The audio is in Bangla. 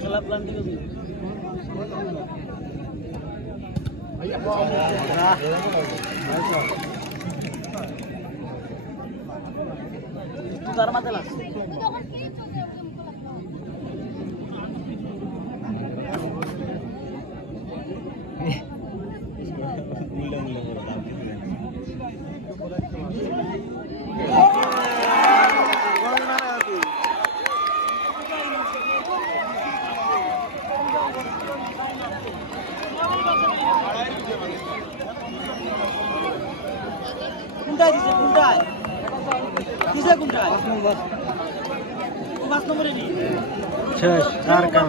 খেলা প্ল্যান থেকে তার মাথা লাগছে কোনটায় দিছে কোনটায় দিছে কোনটায় 5 নম্বরে নি শেষ আর কাম